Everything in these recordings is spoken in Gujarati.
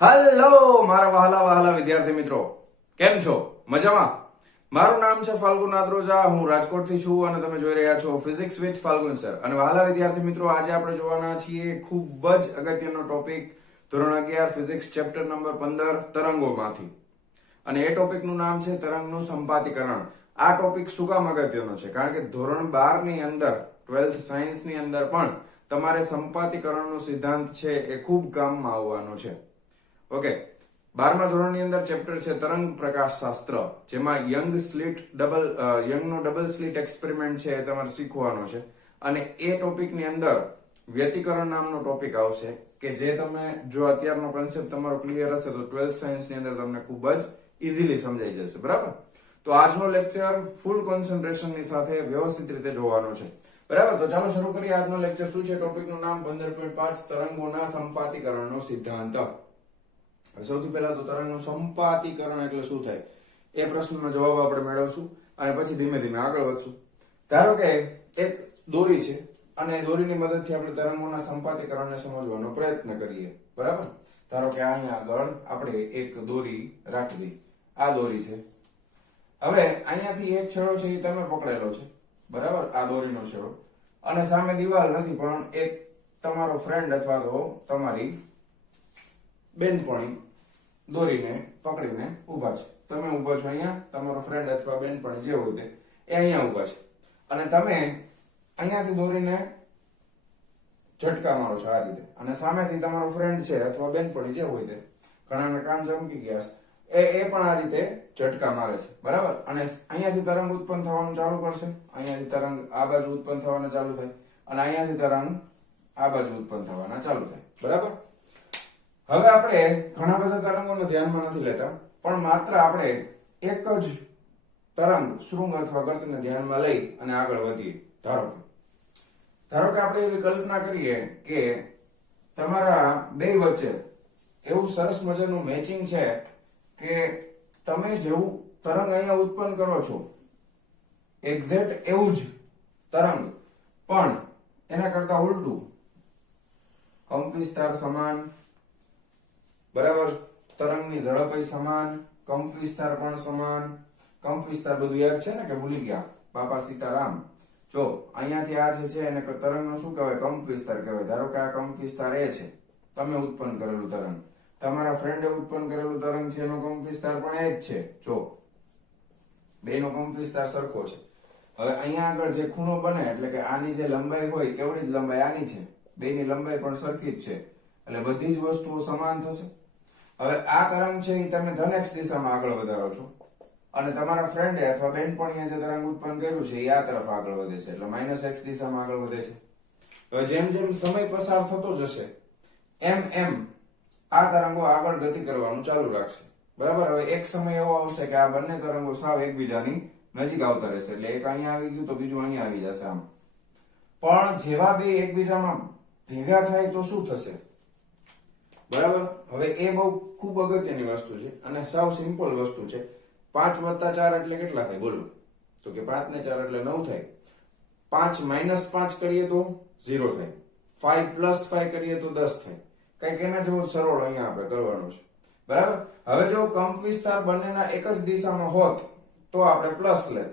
હેલો મારા વહાલા વહાલા વિદ્યાર્થી મિત્રો, કેમ છો? મજામાં? મારું નામ છે ફાલ્ગુન નાદ્રોજા, હું રાજકોટથી છું અને તમે જોઈ રહ્યા છો ફિઝિક્સ વિથ ફાલ્ગુન સર. અને વહાલા વિદ્યાર્થી મિત્રો, આજે આપણે જોવાના છીએ ખૂબ જ અગત્યનો ટોપિક, ધોરણ 11 ફિઝિક્સ ચેપ્ટર નંબર 15 તરંગોમાંથી. અને એ ટોપિકનું નામ છે તરંગનું સંપાતીકરણ. આ ટોપિક શું કામ અગત્યનો છે? કારણ કે ધોરણ 12 ની અંદર, 12th સાયન્સ ની અંદર પણ તમારે સંપાતીકરણનો સિદ્ધાંત છે એ ખૂબ કામમાં આવવાનો છે. ઓકે, 12મા ધોરણની અંદર ચેપ્ટર છે તરંગ પ્રકાશ શાસ્ત્ર, જેમાં યંગનો ડબલ સ્લિટ એક્સપેરિમેન્ટ છે એ તમારે શીખવાનો છે. અને એ ટોપિકની અંદર વ્યતિકરણ નામનો ટોપિક આવશે કે જે તમે જો અત્યારનો કન્સેપ્ટ તમારો ક્લિયર હશે તો 12th સાયન્સ ની અંદર તમને ખૂબ જ ઇઝીલી સમજાઈ જશે. બરાબર? તો આજનો લેક્ચર ફૂલ કોન્સન્ટ્રેશન ની સાથે વ્યવસ્થિત રીતે જોવાનો છે. બરાબર? તો ચાલો શરૂ કરીએ. આજનો લેક્ચર શું છે? ટોપિકનું નામ 15.5 તરંગોના સંપાતીકરણનો સિદ્ધાંત. સૌથી પહેલા તો તરંગનું સંપાતીકરણ એટલે શું થાય એ પ્રશ્નનો જવાબ આપણે મેળવશું અને પછી ધીમે ધીમે આગળ વધશું. ધારો કે એક દોરી છે અને દોરીની મદદથી આપણે તરંગોના સંપાતીકરણને સમજવાનો પ્રયત્ન કરીએ. બરાબર? ધારો કે અહીંયા આગળ આપણે એક દોરી રાખી દઈએ. આ દોરી છે. હવે અહીંયાથી એક છેડો છે એ તમે પકડેલો છે. બરાબર? આ દોરીનો છેડો. અને સામે દિવાલ નથી, પણ એક તમારો ફ્રેન્ડ અથવા તો તમારી બેનપણી દોરીને પકડીને ઉભા છે. તમે ઉભા છો અહીંયા, તમારો ફ્રેન્ડ અથવા બેનપણી જે હોય તે એ અહીંયા ઉભા છે. અને તમે અહીંયાથી દોરીને ઝટકા મારો છો આ રીતે, અને સામેથી તમારો ફ્રેન્ડ છે અથવા બેનપણી જે હોય તે, ઘણાને કાન ચમકી ગયા છે, એ પણ આ રીતે ઝટકા મારે છે. બરાબર? અને અહીંયાથી તરંગ ઉત્પન્ન થવાનું ચાલુ કરશે. અહીંયાથી તરંગ આ બાજુ ઉત્પન્ન થવાના ચાલુ થાય અને અહીંયાથી તરંગ આ બાજુ ઉત્પન્ન થવાના ચાલુ થાય. બરાબર? હવે આપણે ઘણા બધા તરંગોને ધ્યાનમાં નથી લેતા, પણ માત્ર આપણે એક જ તરંગ શૃંગ અથવા ગર્તને ધ્યાનમાં લઈ અને આગળ વધીએ. ધારો કે આપણે એવી કલ્પના કરીએ કે તમારા બે વચ્ચે એવું સરસ મજાનું મેચિંગ છે કે તમે જેવું તરંગ અહીંયા ઉત્પન્ન કરો છો એક્ઝેક્ટ એવું જ તરંગ, પણ એના કરતા ઉલટું, કંપવિસ્તાર સમાન. બરાબર? તરંગની ઝડપ સમાન, કંપવિસ્તાર પણ સમાન. કંપવિસ્તાર બધું યાદ છે ને કે ભૂલી ગયા? બાપા સીતારામ. જો અહીંયાથી આ જે છે એને તરંગનો શું કહેવાય? કંપવિસ્તાર કહેવાય. ધારો કે આ કંપવિસ્તાર એ છે, તમે ઉત્પન્ન કરેલું તરંગ. તમારા ફ્રેન્ડે ઉત્પન્ન કરેલું તરંગ છે, એનો કંપવિસ્તાર પણ એ જ છે. જો બેનો કંપવિસ્તાર સરખો છે. હવે અહીંયા આગળ જે ખૂણો બને, એટલે કે આની જે લંબાઈ હોય એવડી જ લંબાઈ આની છે. બેની લંબાઈ પણ સરખી જ છે, એટલે બધી જ વસ્તુઓ સમાન થશે. હવે આ તરંગ છે એ તમે ધન x દિશામાં આગળ વધારો છો અને તમારા ફ્રેન્ડે અથવા બેનપણીએ જે તરંગ ઉત્પન્ન કર્યું છે એ આ તરફ આગળ વધે છે, એટલે -x દિશામાં આગળ વધે છે. હવે જેમ જેમ સમય પસાર થતો જશે એમ એમ આ તરંગો આગળ ગતિ કરવાનું ચાલુ રાખશે. બરાબર? હવે એક સમય એવો આવશે કે આ બંને તરંગો સાવ એકબીજાની નજીક આવતા રહેશે, એટલે એક અહીંયા આવી ગયું તો બીજું અહીંયા આવી જશે આમ. પણ જેવા બે એકબીજામાં ભેગા થાય તો શું થશે? બરાબર? હવે એ બહુ ખૂબ અગત્યની વસ્તુ છે અને સાવ સિમ્પલ વસ્તુ છે. 5 + 4 એટલે કેટલા થાય? બોલો. તો કે 5 ને 4 એટલે 9 થાય. 5 - 5 કરીએ તો 0 થાય. 5 + 5 કરીએ તો 10 થાય. કંઈક એના જેવો સરળ અહીંયા આપણે કરવાનો છે. બરાબર? હવે જો કંપવિસ્તાર બંનેના એક જ દિશામાં હોત તો આપણે પ્લસ લેત.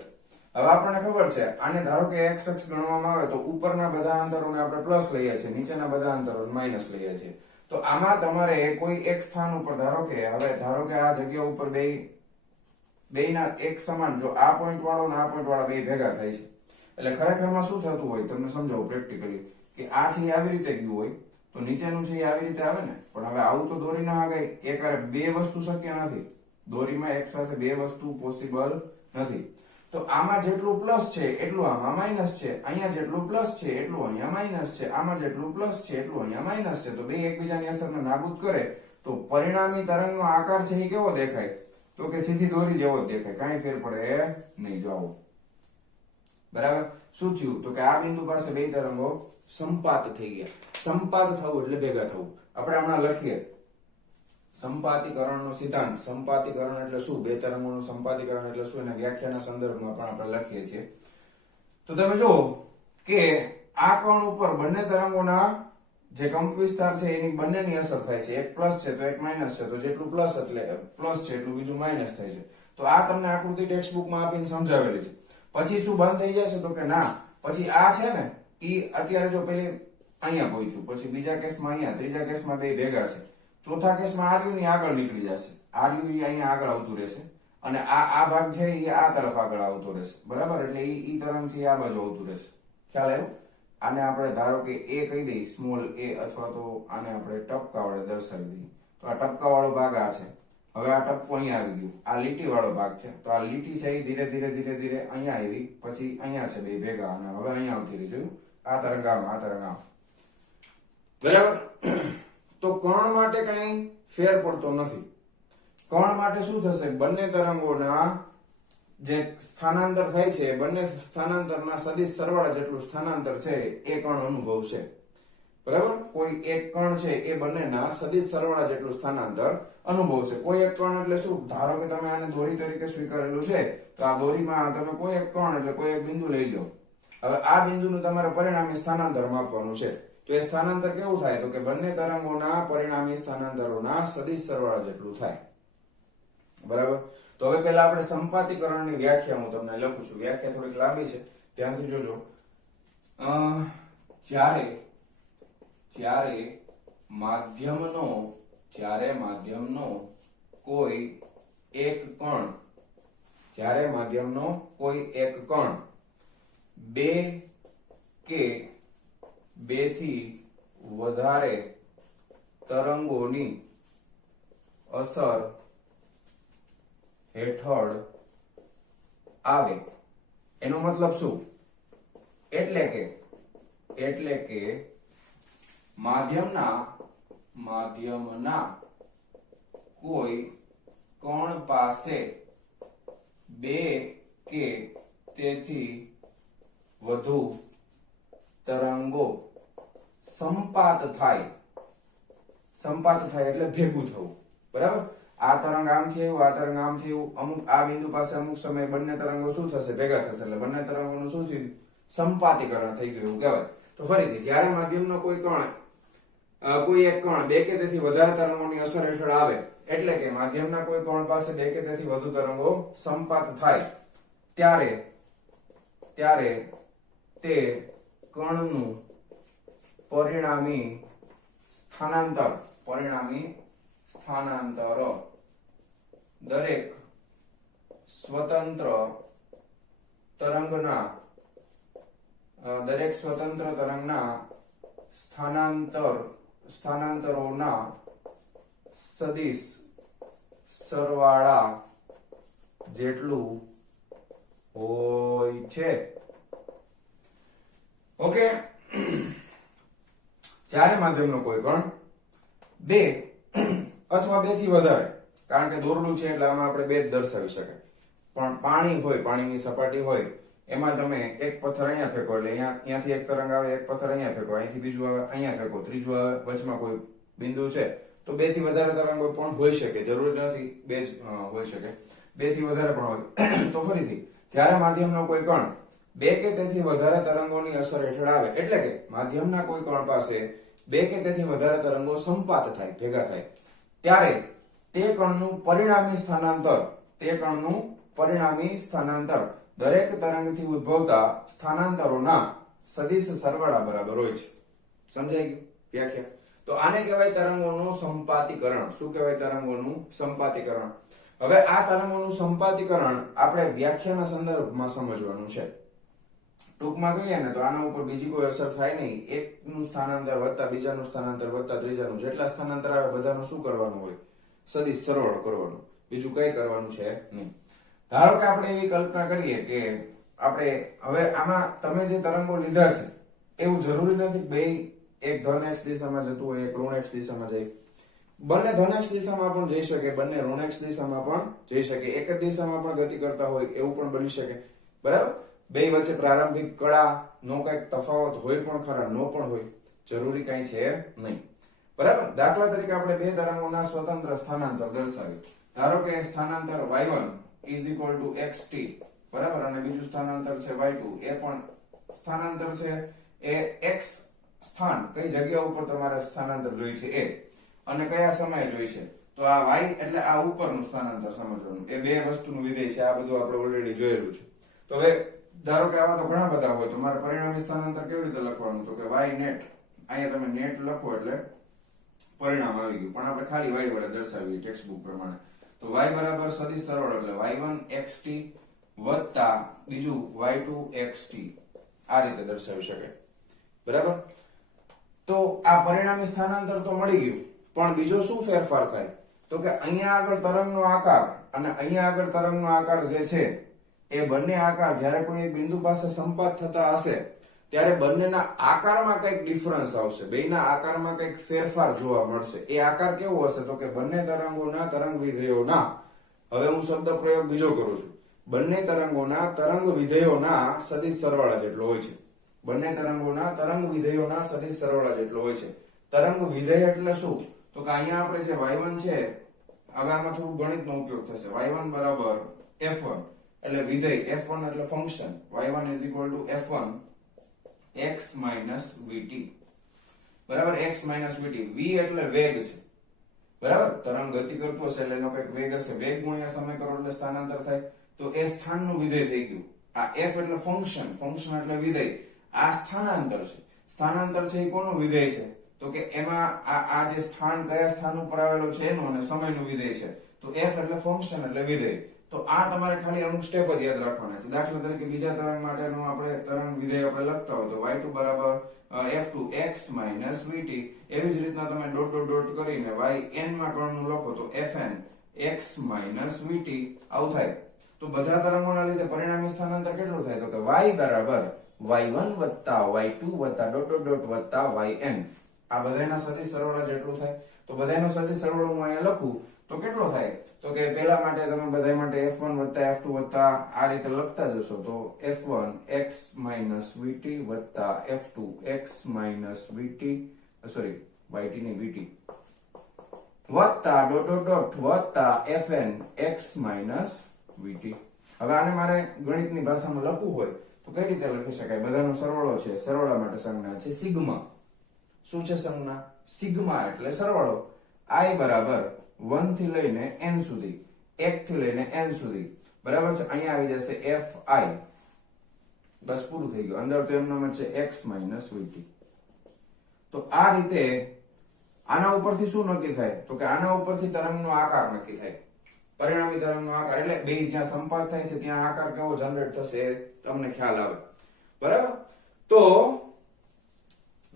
હવે આપણને ખબર છે, આને ધારો કે x અક્ષ ગણવામાં આવે તો ઉપરના બધા અંતરોને આપણે પ્લસ લઈએ છીએ, નીચેના બધા અંતરોને માઇનસ લઈએ છીએ. તો આમાં તમારે કોઈ એક સ્થાન ઉપર ધારો કે આ જગ્યા ઉપર બેયના એક સમાન, જો આ પોઈન્ટ વાળો અને આ પોઈન્ટ વાળા બે ભેગા થાય છે, એટલે ખરેખરમાં શું થતું હોય તમને સમજાવું પ્રેક્ટિકલી, કે આ છે એ આવી રીતે ગયું હોય તો નીચેનું છે એ આવી રીતે આવે ને. પણ હવે આવું તો દોરી ના આગાય એકારે બે વસ્તુ શક્ય નથી. દોરીમાં એક સાથે બે વસ્તુ પોસિબલ નથી. તો આમાં જેટલું પ્લસ છે એટલું આમાં માઇનસ છે, અહીંયા જેટલું પ્લસ છે એટલું અહીંયા માઇનસ છે, આમાં જેટલું પ્લસ છે એટલું અહીંયા માઇનસ છે. તો બે એકબીજાની અસરને નાબૂદ કરે તો પરિણામી તરંગનો આકાર છે એ કેવો દેખાય? તો કે સીધી દોરી જેવો જ દેખાય, કાંઈ ફેર પડે નહીં. જો આવો. બરાબર? શું થયું? તો કે આ બિંદુ પાસે બે તરંગો સંપાત થઈ ગયા. સંપાત થવું એટલે ભેગા થવું. આપણે હમણાં લખીએ સંપાતીકરણનો સિદ્ધાંત. સંપાતીકરણ એટલે શું? બે તરંગોનું સંપાતીકરણ એટલે શું? એના વ્યાખ્યાના સંદર્ભમાં પણ આપણે લખીએ છીએ. તો તમે જુઓ કે આ કોણ ઉપર બંને તરંગોના જે કંપ વિસ્તાર છે એની બંનેની અસર થાય છે, એક પ્લસ છે તો એક માઇનસ છે, તો જેટલું પ્લસ એટલે પ્લસ છે એટલું બીજું માઇનસ થાય છે. તો આ તમને આકૃતિ ટેક્સ્ટ બુકમાં આપીને સમજાવેલી છે. પછી શું બંધ થઈ જશે તો કે ના, પછી આ છે ને ઈ અત્યારે જો પેલી અહીંયા પહોંચ્યું, પછી બીજા કેસમાં અહીંયા, ત્રીજા કેસમાં બે ભેગા છે, ચોથા કેસમાં આર્યુ ની આગળ નીકળી જશે, આર્યુ ઈ અહીંયા આગળ આવતું રહેશે અને આ ભાગ છે એ આ તરફ આગળ આવતો રહેશે, બરાબર. એટલે ઈ તરંગ છે આ બાજુ આવતું રહેશે. ખ્યાલ આવ્યો? આને આપણે ધારો કે એ કહી દઈએ, સ્મોલ એ, અથવા તો આને આપણે ટપકા વડે દર્શાવી દઈએ. તો આ ટપકા વાળો ભાગ આ છે. હવે આ ટપકો અહીંયા આવી ગયું, આ લીટી વાળો ભાગ છે. તો આ લીટી છે એ ધીરે ધીરે ધીરે ધીરે અહીંયા આવી, પછી અહીંયા છે બે ભેગા, અને હવે અહીંયા આવતી રહી. જોયું? આ તરંગ આમ, આ તરંગ આમ, બરાબર. તો કર્ણ માટે કઈ ફેર પડતો નથી. કર્ણ માટે શું થશે? બંને તરંગોના જે સ્થાનાંતર થાય છે, બંને સ્થાનાંતરના સદિશ સરવાળા જેટલું સ્થાનાંતર છે એ કણ અનુભવશે, બરાબર. કોઈ એક કણ છે એ બંનેના સદિશ સરવાળા જેટલું સ્થાનાંતર અનુભવશે. કોઈ એક કણ એટલે શું? ધારો કે તમે આને દોરી તરીકે સ્વીકારેલું છે, તો આ દોરીમાં તમે કોઈ એક કણ એટલે કોઈ એક બિંદુ લઈ લો. હવે આ બિંદુનું તમારે પરિણામી સ્થાનાંતર માપવાનું છે. તો એ સ્થાનાંતર કેવું થાય? તો કે બંને તરંગોના પરિણામી સ્થાનાંતરોના સદિશ સરવાળા જેટલું થાય, બરાબર. તો હવે પહેલા આપણે સંપાતીકરણની વ્યાખ્યા હું તમને લખું છું. વ્યાખ્યા થોડીક લાંબી છે, ધ્યાનથી જોજો. જ્યારે માધ્યમનો કોઈ એક કણ બે કે બેથી વધારે તરંગોની અસર હેઠળ આવે, એનો મતલબ શું? એટલે કે માધ્યમના કોઈ કણ પાસે બે કે તેથી વધુ તરંગો સંપાત થાય એટલે ભેગું થવું, બરાબર. આ તરંગ આમથી આવ્યું, આ તરંગ આમથી આવ્યું, અમુક આ બિંદુ પાસે અમુક સમય બંને તરંગો શું થશે? ભેગા થશે. એટલે બંને તરંગોનું શું થયું? સંપાતીકરણ થઈ ગયું કહેવાય. તો ફરીથી, જ્યારે માધ્યમનો કોઈ એક કણ બે કે તેથી વધારે તરંગોની અસર હેઠળ આવે, એટલે કે માધ્યમના કોઈ કણ પાસે બે કે તેથી વધુ તરંગો સંપાત થાય, ત્યારે તે કણનું પરિણામી સ્થાનાંતર દરેક સ્વતંત્ર તરંગના સ્થાનાંતરોના સદિશ સરવાળા જેટલું હોય છે. ઓકે. જ્યારે માધ્યમનો કોઈ કણ બે અથવા બે થી વધારે, કારણ કે દોરડું છે એટલે આમાં આપણે બે જ દર્શાવી શકાય, પણ પાણી હોય, પાણીની સપાટી હોય, એમાં તમે એક પથ્થર અહીંયા ફેંકો એટલે અહીંયાથી એક તરંગ આવે, એક પથ્થર અહીંયા ફેંકો, અહીંથી બીજું આવે, અહીંયા ફેંકો, ત્રીજું આવે, વચમાં કોઈ બિંદુ છે, તો બે થી વધારે તરંગો પણ હોઈ શકે, જરૂરી નથી બે જ હોઈ શકે, બે થી વધારે પણ હોય. તો ફરીથી, જ્યારે માધ્યમનો કોઈ કણ બે કે તેથી વધારે તરંગોની અસર હેઠળ આવે, એટલે કે માધ્યમના કોઈ કણ પાસે બે કે તેથી વધારે તરંગો સંપાત થાય, ભેગા થાય, ત્યારે તે કણનું પરિણામી સ્થાનાંતર દરેક તરંગથી ઉદ્ભવતા સ્થાનાંતરોના સદિશ સરવાળા બરાબર હોય છે. સમજાઈ ગયું? વ્યાખ્યા. તો આને કહેવાય તરંગોનું સંપાતીકરણ. શું કહેવાય? તરંગોનું સંપાતીકરણ. હવે આ તરંગોનું સંપાતીકરણ આપણે વ્યાખ્યાના સંદર્ભમાં સમજવાનું છે. ટૂંકમાં કહીએ ને તો આના ઉપર બીજી કોઈ અસર થાય નહીં. એકનું સ્થાનાંતર વધતા બીજાનું સ્થાનાંતર વધતા ત્રીજાનું, જેટલા સ્થાનાંતર આવે બધાનું શું કરવાનું હોય? સદિશ સરવાળો કરવાનો, બીજું કઈ કરવાનું છે નહીં. ધારો કે આપણે એવી કલ્પના કરીએ કે આપણે હવે આમાં તમે જે તરંગો લીધા છે એવું જરૂરી નથી બે એક ધન x દિશામાં જતું હોય, એક ઋણ x દિશામાં જાય. બંને ધન x દિશામાં પણ જઈ શકે, બંને ઋણ x દિશામાં પણ જઈ શકે, એક જ દિશામાં પણ ગતિ કરતા હોય એવું પણ બની શકે, બરાબર. બે વચ્ચે પ્રારંભિક કળા નો કઈક તફાવત હોય પણ ખરા, નો પણ હોય, જરૂરી કઈ છે નહીં, બરાબર. દાખલા તરીકે આપણે બે તરંગોના સ્વતંત્ર સ્થાનાંતર દર્શાવ્યું. ધારો કે સ્થાનાંતર y1 = xt, બરાબર, અને બીજું સ્થાનાંતર છે y2, એ પણ સ્થાનાંતર છે એ x સ્થાન કઈ જગ્યા ઉપર તમારે સ્થાનાંતર જોઈ છે એ અને કયા સમયે જોઈ છે તો આ y એટલે આ ઉપરનું સ્થાનાંતર સમજવાનું એ બે વસ્તુનું વિધેય છે આ બધું આપણે ઓલરેડી જોયેલું છે તો હવે ધારો કે આવા તો ઘણા બધા હોય તો મારે પરિણામી સ્થાનાંતર કેવી રીતે લખવાનું તો કે y નેટ અહીંયા તમે નેટ લખો એટલે પરિણામ આવી ગયું પણ આપણે ખાલી y વડે દર્શાવીએ ટેક્સ્ટ બુક પ્રમાણે તો y બરાબર સદિશ સરવાળો એટલે y1 xt વત્તા બીજું y2 xt આ રીતે દર્શાવી શકાય બરાબર તો આ પરિણામી સ્થાનાંતર તો મળી ગયું પણ બીજો શું ફેરફાર થાય તો કે અહીંયા આગળ તરંગનો આકાર અને અહીંયા આગળ તરંગનો આકાર જે છે એ બંને આકાર જ્યારે કોઈ એક બિંદુ પાસે સંપાત થતા હશે ત્યારે બંનેના આકારમાં કંઈક ડિફરન્સ આવશે બેયના આકારમાં કંઈક ફેરફાર જોવા મળશે એ આકાર કેવો હશે તો કે બંને તરંગોના તરંગ વિધેયોના હવે હું શબ્દ પ્રયોગ બીજો કરું છું બંને તરંગોના તરંગ વિધેયોના સદિશ સરવાળા જેટલો હોય છે બંને તરંગોના તરંગ વિધેયોના સદિશ સરવાળા જેટલો હોય છે તરંગ વિધેય એટલે શું તો કે અહીંયા આપણે જે y1 છે હવે આમાં થોડું ગણિતનો ઉપયોગ થશે y1 બરાબર f1 એટલે વિધેય f1 એટલે function y1 f1 x vt બરાબર x vt v એટલે વેગ છે બરાબર તરંગ ગતિ કરતો હશે એટલે એનો કંઈક વેગ હશે વેગ ગુણ્યા સમય કરો એટલે સ્થાનાંતર થાય તો એ સ્થાનનું વિધેય થઈ ગયું આ f એટલે ફંક્શન ફંક્શન એટલે વિધેય આ સ્થાનાંતર છે સ્થાનાંતર છે એ કોનું વિધેય છે તો કે એમાં આ જે સ્થાન કયા સ્થાન ઉપર આવેલો છે એનું અને સમયનું વિધેય છે તો f એટલે ફંક્શન એટલે વિધેય તો આ તમારે ખાલી અમુક સ્ટેપ જ યાદ રાખવાના છે દાખલા તરીકે બીજા તરંગ માટેનું આપણે તરંગ વિધેય આપણે લખતા હોય તો y2 બરાબર f2 x vt એવી જ રીતના તમે ડોટ ડોટ ડોટ કરીને yn માં કર્ણનું લખો તો fn x vt આવું થાય તો બધા તરંગોના લીધે પરિણામી સ્થાનાંતર કેટલું થાય તો કે y બરાબર y1 y2 dot dot dot વત્તા yn આ બધાના સદિશ સરવાળા જેટલું થાય તો બધાનો સદિશ સરવાળો હું અહીંયા લખું તો કેટલો થાય તો કે પહેલા માટે તમે બધા માટે f1 f2 આ રીતે લખતા જશો તો f1 x vt f2 x vt sorry yt ની vt dot dot dot fn x vt હવે આને મારે ગણિતની ભાષામાં લખવું હોય તો કઈ રીતે લખી શકાય બધાનો સરવાળો છે સરવાળા માટે સંજ્ઞા છે સિગ્મા શું છે સંજ્ઞા સિગ્મા એટલે સરવાળો i બરાબર 1 થી લઈને n સુધી 1 થી લઈને n સુધી બરાબર છે અહીંયા આવી જશે fi બસ પૂરું થઈ ગયું અંદર તો એમનો છે x vt તો આ રીતે આના ઉપરથી શું નક્કી થાય તો કે આના ઉપરથી તરંગનો આકાર નક્કી થાય પરિણામી તરંગનો આકાર એટલે બે જ્યાં સંપાત થાય છે ત્યાં આકાર કેવો જનરેટ થશે એ તમને ખ્યાલ આવે બરાબર તો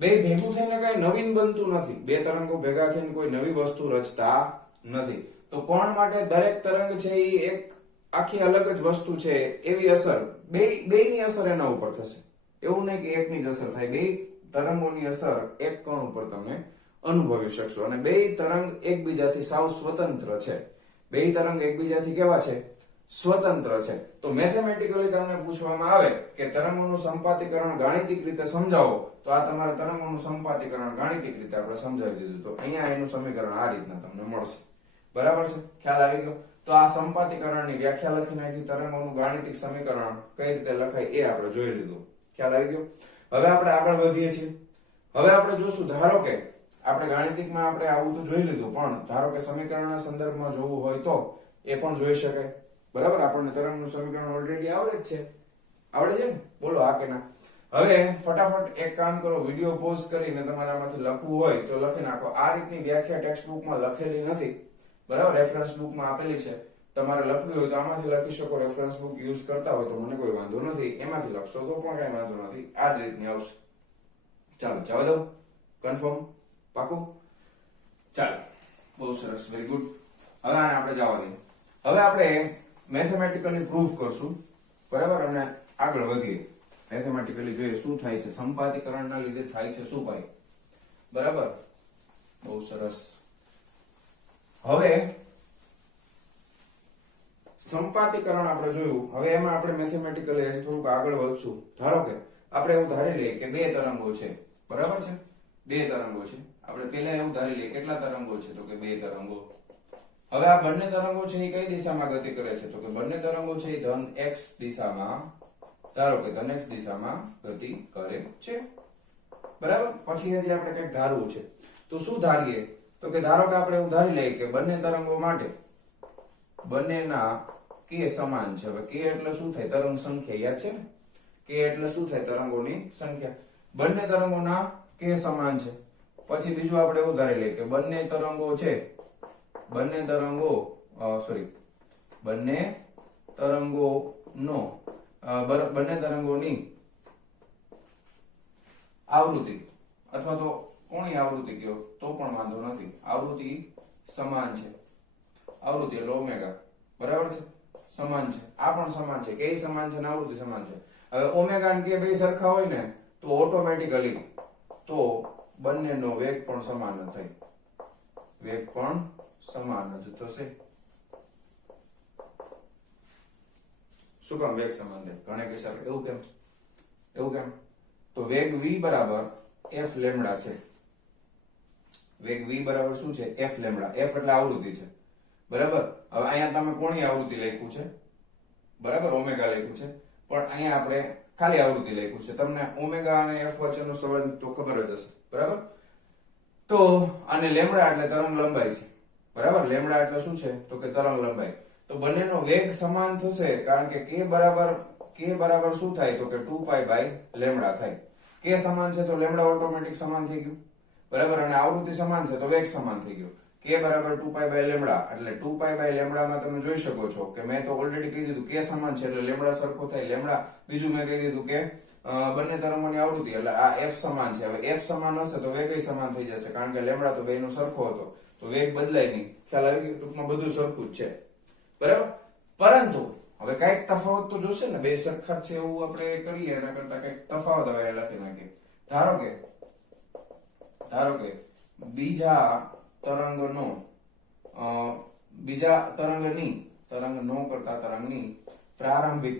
બે ભેગું થઈને કઈ નવીન બનતું નથી બે તરંગો ભેગા થઈને કોઈ નવી વસ્તુ રચતા નથી તો કોણ માટે દરેક તરંગ છે એ એક આખી અલગ જ વસ્તુ છે એવી અસર બેની અસર એના ઉપર થશે એવું નહીં કે એકની જ અસર થાય બે તરંગોની અસર એક કણ ઉપર તમે અનુભવી શકશો અને બે તરંગ એકબીજાથી સાવ સ્વતંત્ર છે બે તરંગ એકબીજાથી કેવા છે સ્વતંત્ર છે તો મેથેમેટિકલી તમને પૂછવામાં આવે કે તરંગોનું સંપાતીકરણ ગાણિતિક રીતે સમજાવો તો આ તમારે તરંગોનું સંપાતીકરણ ગાણિતિક રીતે આપણે સમજાવી દીધું તો અહીંયા એનું સમીકરણ આ રીતના તમને મળશે બરાબર છે ખ્યાલ આવી ગયો તો આ સંપાતીકરણની વ્યાખ્યા લખી નાખી તરંગોનું ગાણિતિક સમીકરણ કઈ રીતે લખાય એ આપણે જોઈ લીધું ખ્યાલ આવી ગયો હવે આપણે આગળ વધીએ છીએ હવે આપણે જોશું ધારો કે આપણે ગાણિતિકમાં આપણે આવું તો જોઈ લીધું પણ ધારો કે સમીકરણના સંદર્ભમાં જોવું હોય તો એ પણ જોઈ શકાય બરાબર આપણને તરંગનું સમીકરણ ઓલરેડી આવડે જ છે આવડે છે ને બોલો આ કે ના હવે ફટાફટ એક કામ કરો વિડિયો પોઝ કરીને તમારે આમાંથી લખવું હોય તો લખી નાખો આ રીતની વ્યાખ્યા ટેક્સ્ટ બુકમાં લખેલી નથી બરાબર રેફરન્સ બુકમાં આપેલી છે તમારે લખવી હોય તો આમાંથી લખી શકો રેફરન્સ બુક યુઝ કરતા હોય તો મને કોઈ વાંધો નથી એમાંથી લખશો તો પણ કઈ વાંધો નથી આ જ રીતની આવશે ચાલો જવા દો કન્ફર્મ પાકું ચાલો બહુ સરસ વેરી ગુડ હવે આને આપણે જવા દઈએ હવે આપણે મેથેમેટિકલી પ્રૂફ કરશું બરાબર અને આગળ વધીએ મેથેમેટિકલી જોઈએ શું થાય છે સંપાતીકરણના લીધે થાય છે શું ભાઈ બરાબર બહુ સરસ હવે સંપાતીકરણ આપણે જોયું હવે એમાં આપણે મેથેમેટિકલી થોડુંક આગળ વધશું ધારો કે આપણે એવું ધારી લઈએ કે બે તરંગો છે બરાબર છે બે તરંગો છે આપણે પહેલા એવું ધારી લઈએ કેટલા તરંગો છે તો કે બે તરંગો હવે આ બંને તરંગો છે એ કઈ દિશામાં ગતિ કરે છે તો કે બંને તરંગો છે એ ધન x દિશામાં ધારો કે ધન x દિશામાં ગતિ કરે છે બરાબર. પછી હજી આપણે કંઈક ધારવું છે. તો શું ધારીએ? તો કે ધારો કે આપણે એવું ધારી લઈએ કે બંને તરંગો માટે બંનેના k સમાન છે. હવે k એટલે શું થાય? તરંગ સંખ્યા. યાદ છે ને? k એટલે શું થાય? તરંગોની સંખ્યા. બંને તરંગોના k સમાન છે. પછી બીજું આપણે એવું ધારી લઈએ કે બંને તરંગો છે, બંને તરંગોની આવૃત્તિ અથવા તો કોની આવૃત્તિ કયો તો પણ વાંધો નથી, આવૃત્તિ સમાન છે. આવૃત્તિ એટલે ઓમેગા, બરાબર છે, સમાન છે. આ પણ સમાન છે, કે સમાન છે અને આવૃત્તિ સમાન છે. હવે ઓમેગા અને કે બે સરખા હોય ને તો ઓટોમેટિકલી તો બંનેનો વેગ પણ સમાન જ થાય. વેગ પણ સમાન જ થશે. શું કામ વેગ સમાન થાય? ઘણે કહેશે એવું કેમ? તો વેગ v બરાબર f લેમ્ડા છે. વેગ v બરાબર શું છે? f lambda. f એટલે આવૃત્તિ છે, બરાબર. હવે અહીંયા તમે કોની આવૃત્તિ લખ્યું છે? બરાબર, ઓમેગા લખ્યું છે, પણ અહીંયા આપણે ખાલી આવૃત્તિ લખ્યું છે. તમને ઓમેગા અને f વચ્ચેનો સંબંધ તો ખબર જ હશે, બરાબર. તો અને લેમ્ડા એટલે તરંગ લંબાઈ છે, બરાબર. લેમ્ડા એટલે શું છે? તો કે તરંગ લંબાઈ. તો બંનેનો વેગ સમાન થશે, કારણ કે k બરાબર શું થાય? તો કે 2π લેમ્ડા થાય. k સમાન છે તો લેમ્ડા ઓટોમેટિક સમાન થઈ ગયું, બરાબર. અને આવૃત્તિ સમાન છે તો વેગ સમાન થઈ ગયો. k બરાબર 2π લેમ્ડા એટલે 2π લેમ્ડા માં તમે જોઈ શકો છો કે મેં તો ઓલરેડી કહી દીધું k સમાન છે એટલે લેમ્ડા સરખો થાય. લેમ્ડા બીજું મેં કહી દીધું કે બંને તરંગોની આવૃત્તિ એટલે આ f સમાન છે. હવે f સમાન હશે તો વેગ સમાન થઈ જશે, કારણ કે લેમ્ડા તો બેનો સરખો હતો તો વેગ બદલાય નહીં. ખ્યાલ આવી ગયો? ટૂંકમાં બધું સરખું જ છે, બરાબર. પરંતુ હવે કઈક તફાવત તો જોશે ને. બે સરખા છે એવું આપણે કરીએ એના કરતા કઈક તફાવત હવે લખી નાખીએ. ધારો કે બીજા તરંગની પ્રારંભિક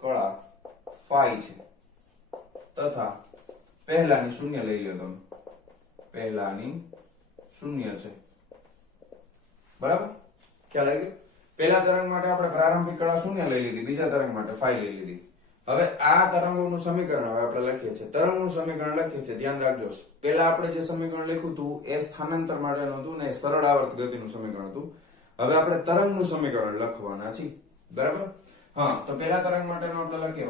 કળા phi છે તથા પહેલાની શૂન્ય લઈ લો તમે. પહેલાની શૂન્ય છે, બરાબર. ખ્યાલ આવી ગયો? પહેલા તરંગ માટે આપણે પ્રારંભિક કળા શૂન્ય લઈ લીધી, બીજા તરંગ માટે phi લઈ લીધી. હવે આ તરંગોનું સમીકરણ હવે આપણે લખીએ છીએ. તરંગનું સમીકરણ લખીએ છીએ, ધ્યાન રાખજો. પહેલા આપણે જે સમીકરણ લખ્યું હતું એ સ્થાનાંતર માટેનું હતું ને સરળ આવર્ત ગતિનું સમીકરણ હતું. હવે આપણે તરંગનું સમીકરણ લખવાના છીએ, બરાબર. હા, તો પહેલા તરંગ માટેનું આપણે લખીએ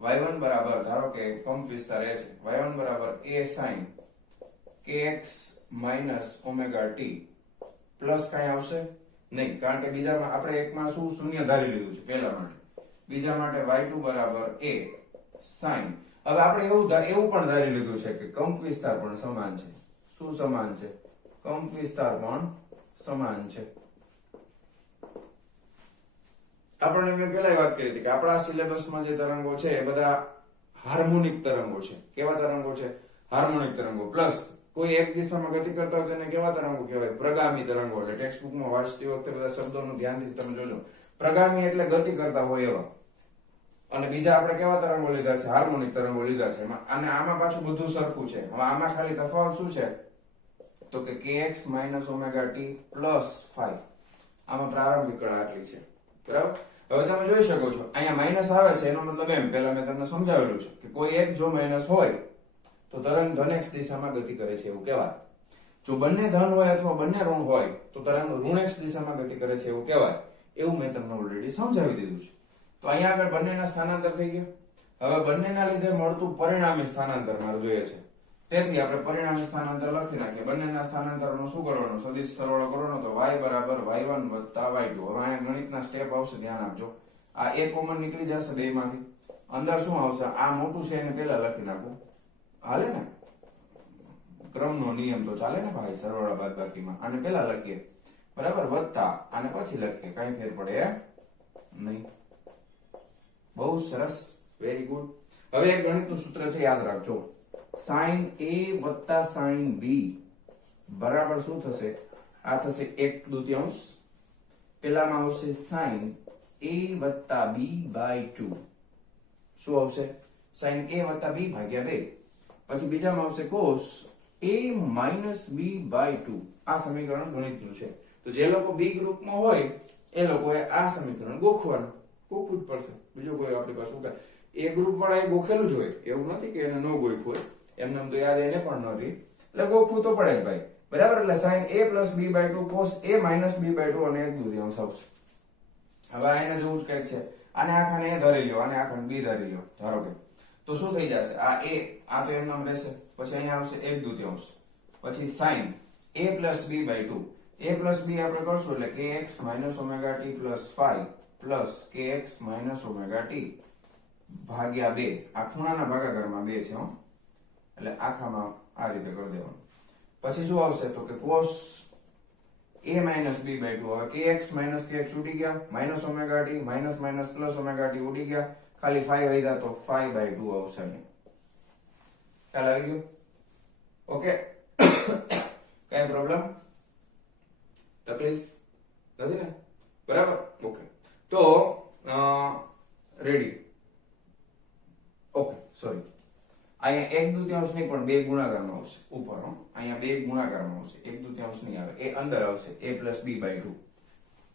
y1 બરાબર ધારો કે કંપ વિસ્તાર a છે. y1 બરાબર a sin kx omega t plus કઈ આવશે નહીં, કારણ કે બીજામાં આપણે એકમાં શું શૂન્ય ધારી લીધું છે પહેલા માટે. બીજા માટે y2 બરાબર a sin. હવે આપણે એવું પણ ધારી લીધું છે કે કંપ વિસ્તાર પણ સમાન છે. શું સમાન છે? કંપ વિસ્તાર પણ સમાન છે. આપણે મેં પહેલા વાત કરી હતી કે આપણા સિલેબસમાં જે તરંગો છે એ બધા હાર્મોનિક તરંગો છે. કેવા તરંગો છે? હાર્મોનિક તરંગો. પ્લસ કોઈ એક દિશામાં ગતિ કરતા હોય તેને કેવા તરંગો કહેવાય? પ્રગામી તરંગો. એટલે ટેક્સ્ટ બુકમાં વાંચતી વખતે બધા શબ્દોનું ધ્યાનથી તમે જોજો. પ્રગામી એટલે ગતિ કરતા હોય એવા. અને બીજા આપણે કેવા તરંગો લીધા છે? હાર્મોનિક તરંગો લીધા છે. અને આમાં પાછું બધું સરખું છે. હવે આમાં ખાલી તફાવત શું છે? તો કે kx omega t plus phi. આમાં પ્રારંભિક કળા આટલી છે, બરાબર. હવે તમે જોઈ શકો છો અહીંયા માઈનસ આવે છે, એનો મતલબ એમ પહેલા મેં તમને સમજાવેલું છે કે કોઈ એક જો માઈનસ હોય તો તરંગ ધન x દિશામાં ગતિ કરે છે એવું કહેવાય. જો બંને ધન હોય અથવા બંને ઋણ હોય તો તરંગ ઋણ x દિશામાં ગતિ કરે છે એવું કહેવાય. એવું મેં તમને ઓલરેડી સમજાવી દીધું છે. તો અહીંયા આગળ બંનેના સ્થાનાંતર થઈ ગયા. હવે બંનેના લીધે મળતું પરિણામી સ્થાનાંતર મારે જોઈએ છે. તેથી આપણે પરિણામી સ્થાનાંતર લખી નાખીએ. બંનેના સ્થાનાંતરનો શું કરવાનો? સદિશ સરવાળો કરવાનો. તો y બરાબર y1 વત્તા y2. હવે અહીંયા ગણિતના સ્ટેપ આવશે, ધ્યાન આપજો. આ a કોમન નીકળી જશે બેમાંથી. અંદર શું આવશે? આ મોટું છે એને પહેલા લખી નાખું. હાલે ને? ક્રમનો નિયમ તો ચાલે ને ભાઈ, સરવાળા બાદબાકીમાં. આને પહેલા લખીએ, બરાબર, વત્તા અને પછી લખીએ. કઈ ફેર પડે નહીં. બહુ સરસ, વેરી ગુડ. હવે એક ગણિતનું સૂત્ર છે, યાદ રાખજો. sin a વત્તા sin b બરાબર શું થશે? આ થશે 1/2. પેલામાં આવશે sin a વત્તા b by 2. શું આવશે? sin a વત્તા b ભાગ્યા 2. પછી બીજામાં આવશે cos a minus b by 2. આ સમીકરણ ગણિતનું છે. તો જે લોકો b ગ્રુપમાં હોય એ લોકોએ આ સમીકરણ ગોખવું જ પડશે. બીજો કોઈ આપણી પાસે ઉપાય એ ગ્રુપ વાળા એ ગોખેલું જ હોય, એવું નથી કે એને ન ગોખ્યું હોય, એમને તો યાદ એને પણ ન રહી, એટલે ગોખવું તો પડે જ ભાઈ, બરાબર. એટલે sin a+b/2 cos a-b/2 અને 1/2 આવશે. હવે આ એને જેવું જ કંઈક છે, આને આખાને a ધરી લ્યો, આને આખાને b ધરી લ્યો, ધારો કે, તો શું થઈ જશે? આ તો એમ નામ રહેશે, પછી અહીંયા આવશે 1/2, પછી sin a+b/2, a+b આપણે કરશું એટલે kx - ωt + 5 plus kx - ωt ભાગ્યા 2. આ ખૂણાના ભાગાકારમાં 2 છે, હો, એટલે આખામાં આ રીતે કરી દેવાનું. પછી શું આવશે? તો કે cos a-b/2. હવે kx - kx ઉડી ગયા, -ωt ++ ઉડી ગયા, ખાલી 5 વધ્યા તો 5/2 આવશે. ખ્યાલ આવી ગયો? ઓકે. કઈ પ્રોબ્લેમ, તકલીફ નથી ને? બરાબર. ઓકે, તો રેડી. ઓકે, સોરી, અહીંયા 1/2 નહીં પણ 2 ગુણાકારમાં આવશે ઉપર, હો, અહીંયા 2 ગુણાકારમાં આવશે, 1/2 નહીં આવે, એ અંદર આવશે a+b/2.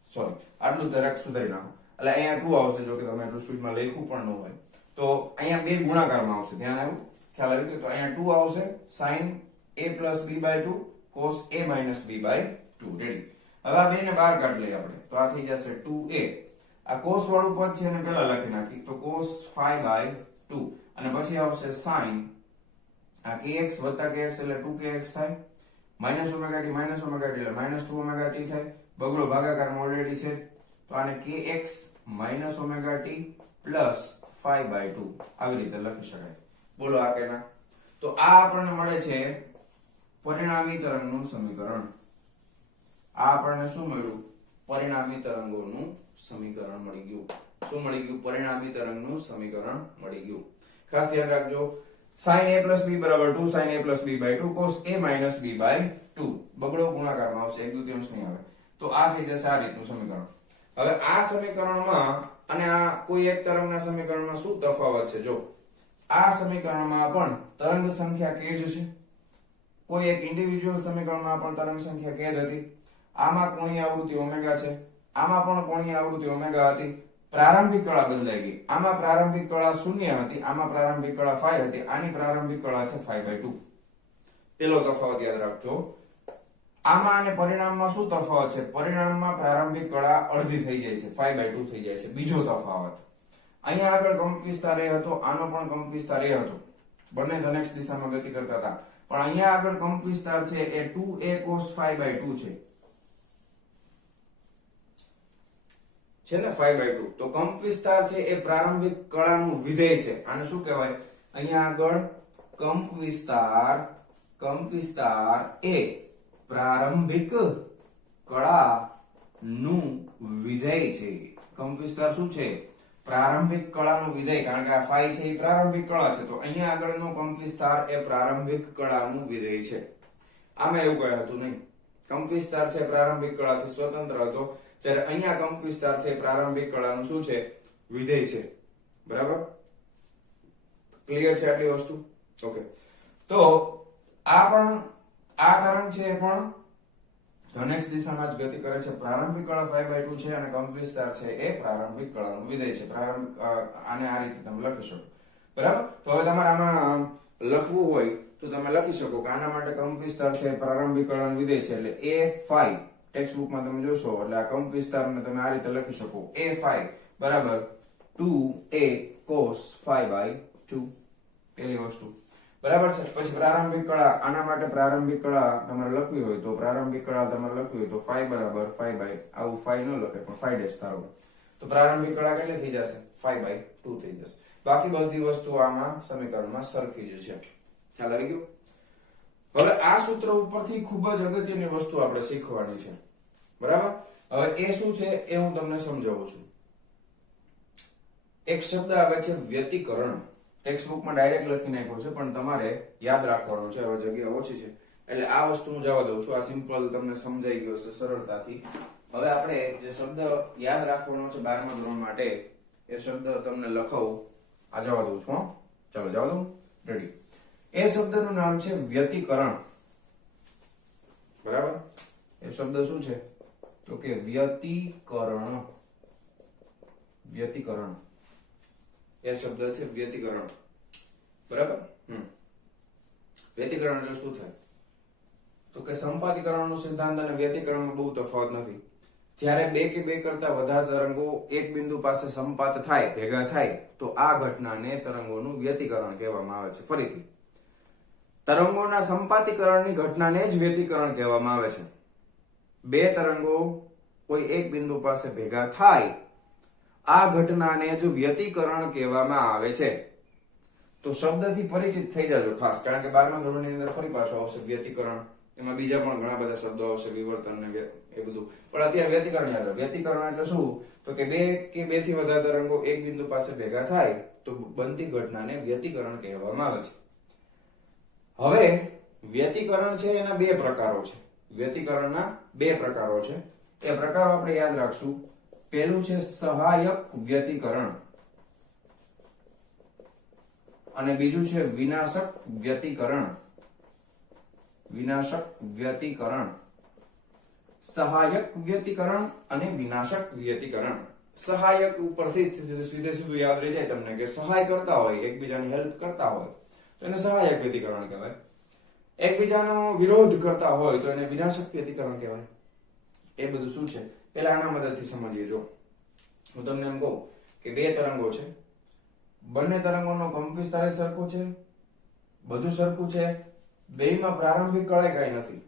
સોરી, આટલું જરાક સુધારી નાખો, એટલે અહીંયા 2 આવશે, જો કે તમે એટલું સ્પીડમાં લખ્યું પણ ન હોય તો અહીંયા 2 ગુણાકારમાં આવશે. ધ્યાન આવ્યું? ખ્યાલ આવી ગયો? તો અહીંયા 2 આવશે sin a+b/2 cos a-b/2. Ready. હવે આ બેને બહાર કાઢ લઈએ આપણે, તો આ થઈ જશે 2a. આ cos વાળું પદ છે એને પહેલા લખી નાખી, તો cos 5/2, અને પછી આવશે sin આ kx વત્તા kx એટલે 2kx થાય, -ωt એટલે -2ωt થાય, બગડો ભાગાકારમાં ઓલરેડી છે, તો આને kx - ωt plus 5/2 આવી રીતે લખી શકાય. બોલો આ કે ના? તો આ આપણને મળે છે પરિણામી તરંગનું સમીકરણ. આ આપણને શું મળ્યું? પરિણામી તરંગોનું સમીકરણ મળી ગયું. શું મળી ગયું? પરિણામી તરંગનું સમીકરણ મળી ગયું. ખાસ ધ્યાન રાખજો, sin a+b = 2 sin a+b/2 cos a-b/2 બગડો ગુણાકારમાં આવશે, 1/2 નહીં આવે, તો આ થઈ જશે આ રીતનું સમીકરણ. હવે આ સમીકરણમાં અને આ કોઈ એક તરંગના સમીકરણમાં શું તફાવત છે? જો આ સમીકરણમાં પણ તરંગ સંખ્યા k જ છે, કોઈ એક ઇન્ડિવિડ્યુઅલ સમીકરણમાં પણ તરંગ સંખ્યા k જ હતી, આમાં કોણીય આવૃત્તિ ઓમેગા છે, આમાં પણ કોણીય આવૃત્તિ ઓમેગા હતી, પ્રારંભિક કળા બદલાઈ ગઈ, આમાં પ્રારંભિક કળા 0 હતી, આમાં પ્રારંભિક કળા 5 હતી, આની પ્રારંભિક કળા છે 5/2. પેલો તફાવત યાદ રાખજો. આમાં અને પરિણામમાં શું તફાવત છે? પરિણામમાં પ્રારંભિક કળા અડધી થઈ જાય છે, 5/2 થઈ જાય છે. બીજો તફાવત, અહીંયા આગળ કંપ વિસ્તાર એ હતો, આનો પણ કંપ વિસ્તાર એ હતો, બંને ધનેક્ષ દિશામાં ગતિ કરતા હતા, પણ અહીંયા આગળ કંપ વિસ્તાર છે એ 2a cos 5/2 છે ને 5/2. તો કંપ વિસ્તાર છે એ પ્રારંભિક કળાનું વિધેય છે. આને શું કહેવાય? અહીંયા આગળ કંપ વિસ્તાર એ પ્રારંભિક કળાનું વિધેય છે. કંપ વિસ્તાર શું છે? પ્રારંભિક કળાનું વિધેય, કારણ કે આ 5 છે એ પ્રારંભિક કળા છે, તો અહીંયા આગળનો કંપ વિસ્તાર એ પ્રારંભિક કળાનું વિધેય છે. આમાં એવું કઈ હતું નહીં, કંપ વિસ્તાર છે પ્રારંભિક કળાથી સ્વતંત્ર હતો, જ્યારે અહીંયા કંપ વિસ્તાર છે પ્રારંભિક કળાનું શું છે? વિધેય છે. બરાબર? ક્લિયર છે આટલી વસ્તુ? ઓકે. તો આ તરંગ છે એ પણ ધનેક્ષ દિશામાં જ ગતિ કરે છે, પ્રારંભિક કળા 5/2 છે, અને કંપ વિસ્તાર છે એ પ્રારંભિક કળાનું વિધેય છે. પ્રારંભિક આને આ રીતે તમે લખી શકો. બરાબર? તો હવે તમારે આમાં લખવું હોય તો તમે લખી શકો કે આના માટે કંપ વિસ્તાર છે પ્રારંભિક કળાનું વિધેય છે, એટલે a5 ટેક્સ્ટ બુકમાં તમે જોશો, એટલે આ કંપ વિસ્તારને તમે આ રીતે લખી શકો, a5 બરાબર 2a cos 5/2. પેલી વસ્તુ બરાબર છે. પછી પ્રારંભિક કળા, આના માટે પ્રારંભિક કળા તમારે લખવી હોય તો પ્રારંભિક કળા તમારે લખવી હોય તો 5 બરાબર 5 આવું 5 ન લખે પણ 5 ધારો, તો પ્રારંભિક કળા કેટલી થઈ જશે? 5/2 થઈ જશે. બાકી બધી વસ્તુ આમાં સમીકરણમાં સરખી જ છે. ખ્યાલ આવી ગયો? હવે આ સૂત્ર ઉપરથી ખૂબ જ અગત્યની વસ્તુ આપણે શીખવાની છે. બરાબર? હવે એ શું છે એ હું તમને સમજાવું છું. એક શબ્દ આવે છે વ્યતિકરણ. ટેક્સ્ટ બુકમાં ડાયરેક્ટ લખી નાખ્યો છે, પણ તમારે યાદ રાખવાનું છે, હવે જગ્યા ઓછી છે એટલે આ વસ્તુ હું જવા દઉં છું. આ સિમ્પલ તમને સમજાઈ ગયો છે સરળતાથી. હવે આપણે જે શબ્દ યાદ રાખવાનો છે 12મા ધોરણ માટે, એ શબ્દ તમને લખાવું, આ જવા દઉં છું. ચાલો જવા દઉં. રેડી. એ શબ્દનું નામ છે વ્યતિકરણ. બરાબર? એ શબ્દ શું છે? તો કે વ્યતિકરણ. વ્યતિકરણ એ શબ્દ છે વ્યતિકરણ. બરાબર. વ્યતિકરણ એટલે શું થાય તો કે સંપાતીકરણનો સિદ્ધાંત અને વ્યતિકરણમાં બહુ તફાવત નથી. જ્યારે બે કે બે કરતા વધારે તરંગો એક બિંદુ પાસે સંપાત થાય, ભેગા થાય, તો આ ઘટનાને તરંગોનું વ્યતિકરણ કહેવામાં આવે છે. ફરીથી, તરંગોના સંપાતીકરણની ઘટનાને જ વ્યતિકરણ કહેવામાં આવે છે. બે તરંગો કોઈ એક બિંદુ પાસે ભેગા થાય, આ ઘટનાને જ વ્યતિકરણ કહેવામાં આવે છે. તો શબ્દથી પરિચિત થઈ જાજો ખાસ, કારણ કે 12મા ધોરણની અંદર ફરી પાછો આવશે વ્યતિકરણ. એમાં બીજા પણ ઘણા બધા શબ્દો આવશે, વિવર્તન ને એ બધું, પણ અત્યારે વ્યતિકરણ યાદ રાખો. વ્યતિકરણ એટલે શું તો કે બે કે બે થી વધારે તરંગો એક બિંદુ પાસે ભેગા થાય તો બનતી ઘટનાને વ્યતિકરણ કહેવામાં આવે છે. હવે વ્યતિકરણ છે એના બે પ્રકારો છે. વ્યતિકરણના બે પ્રકારો છે. એ પ્રકારો આપણે યાદ રાખશું. પહેલું છે સહાયક વ્યતિકરણ અને બીજું છે વિનાશક વ્યતિકરણ. વિનાશક વ્યતિકરણ, સહાયક વ્યતિકરણ અને વિનાશક વ્યતિકરણ. સહાયક ઉપરથી સીધે સીધું યાદ રહી જાય તમને કે સહાય કરતા હોય, એકબીજાની હેલ્પ કરતા હોય તો એને સહાયક વ્યતિકરણ કહેવાય. એકબીજાનો વિરોધ કરતા હોય તો એને વિનાશક વ્યતિકરણ કહેવાય. એ બધું શું છે પેલા આના મદદથી સમજીએ. જો હું તમને એમ કહું કે બે તરંગો છે, બંને તરંગોનો કંપવિસ્તાર સરખો છે, બધું સરખું છે, બેયમાં પ્રારંભિક કળાએ કઈ નથી.